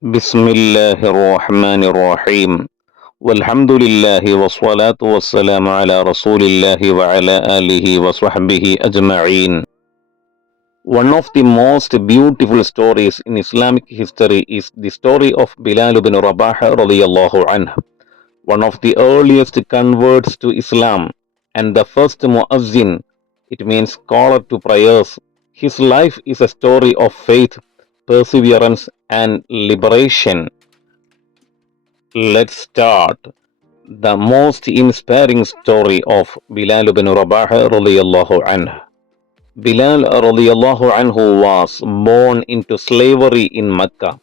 بسم الله الرحمن الرحيم والحمد لله والصلاة والسلام على رسول الله وعلى آله وصحبه أجمعين. One of the most beautiful stories in Islamic history is the story of Bilal ibn Rabah radiyallahu anhu, one of the earliest converts to Islam and the first muazzin. It means caller to prayers. His life is a story of faith, perseverance, and liberation. Let's start the most inspiring story of Bilal ibn Rabah radiyallahu anhu. Bilal radiyallahu anhu was born into slavery in Mecca,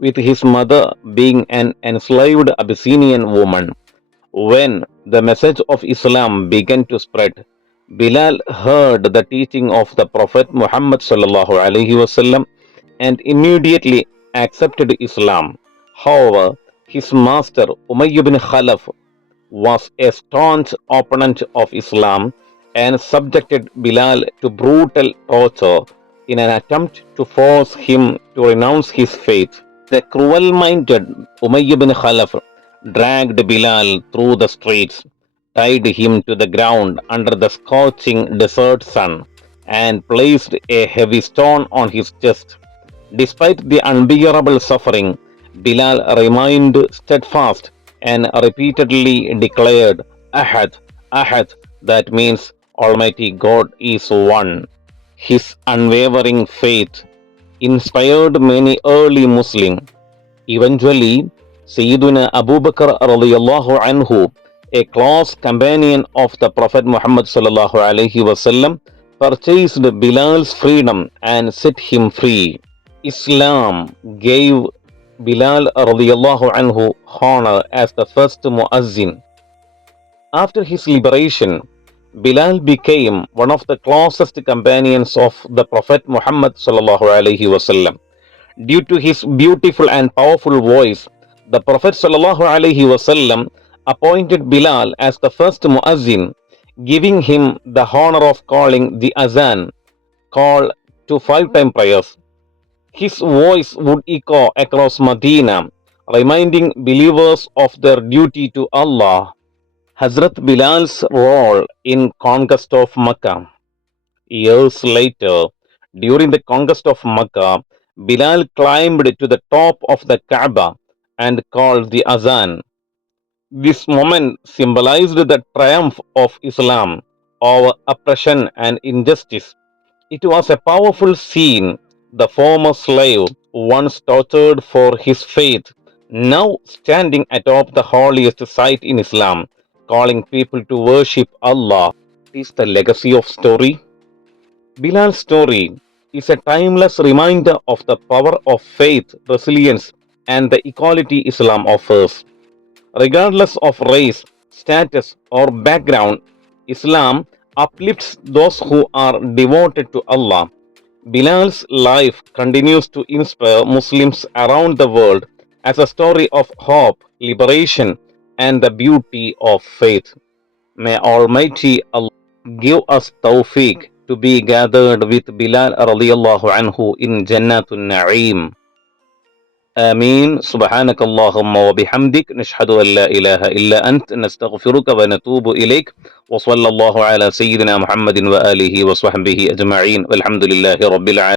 with his mother being an enslaved Abyssinian woman. When the message of Islam began to spread, Bilal heard the teaching of the Prophet Muhammad sallallahu alaihi wasallam and immediately accepted Islam. However, his master Umayy ibn Khalaf was a staunch opponent of Islam and subjected Bilal to brutal torture in an attempt to force him to renounce his faith. The cruel-minded Umayy ibn Khalaf dragged Bilal through the streets, tied him to the ground under the scorching desert sun, and placed a heavy stone on his chest. Despite the unbearable suffering, Bilal remained steadfast and repeatedly declared, Ahad, Ahad, that means Almighty God is one. His unwavering faith inspired many early Muslims. Eventually, Sayyiduna Abu Bakr radiyallahu anhu, a close companion of the Prophet Muhammad sallallahu alaihi wasallam, purchased Bilal's freedom and set him free. Islam gave Bilal radiyallahu anhu honor as the first muazzin. After his liberation, Bilal became one of the closest companions of the Prophet Muhammad sallallahu alaihi wasallam. Due to his beautiful and powerful voice, the Prophet sallallahu alaihi wasallam appointed Bilal as the first muazzin, giving him the honor of calling the azan, call to 5-time prayers. His voice would echo across Medina, reminding believers of their duty to Allah. Hazrat Bilal's role in conquest of Mecca. Years later, during the conquest of Mecca, Bilal climbed to the top of the Kaaba and called the Azan. This moment symbolized the triumph of Islam over oppression and injustice. It was a powerful scene. The former slave, once tortured for his faith, now standing atop the holiest site in Islam, calling people to worship Allah. What is the legacy of story? Bilal's story is a timeless reminder of the power of faith, resilience, and the equality Islam offers. Regardless of race, status, or background, Islam uplifts those who are devoted to Allah. Bilal's life continues to inspire Muslims around the world as a story of hope, liberation, and the beauty of faith. May Almighty Allah give us tawfiq to be gathered with Bilal radiyallahu anhu in Jannatul Na'im. آمين سبحانك اللهم وبحمدك نشهد أن لا إله إلا أنت نستغفرك ونتوب إليك وصلى الله على سيدنا محمد وآله وصحبه أجمعين والحمد لله رب العالمين.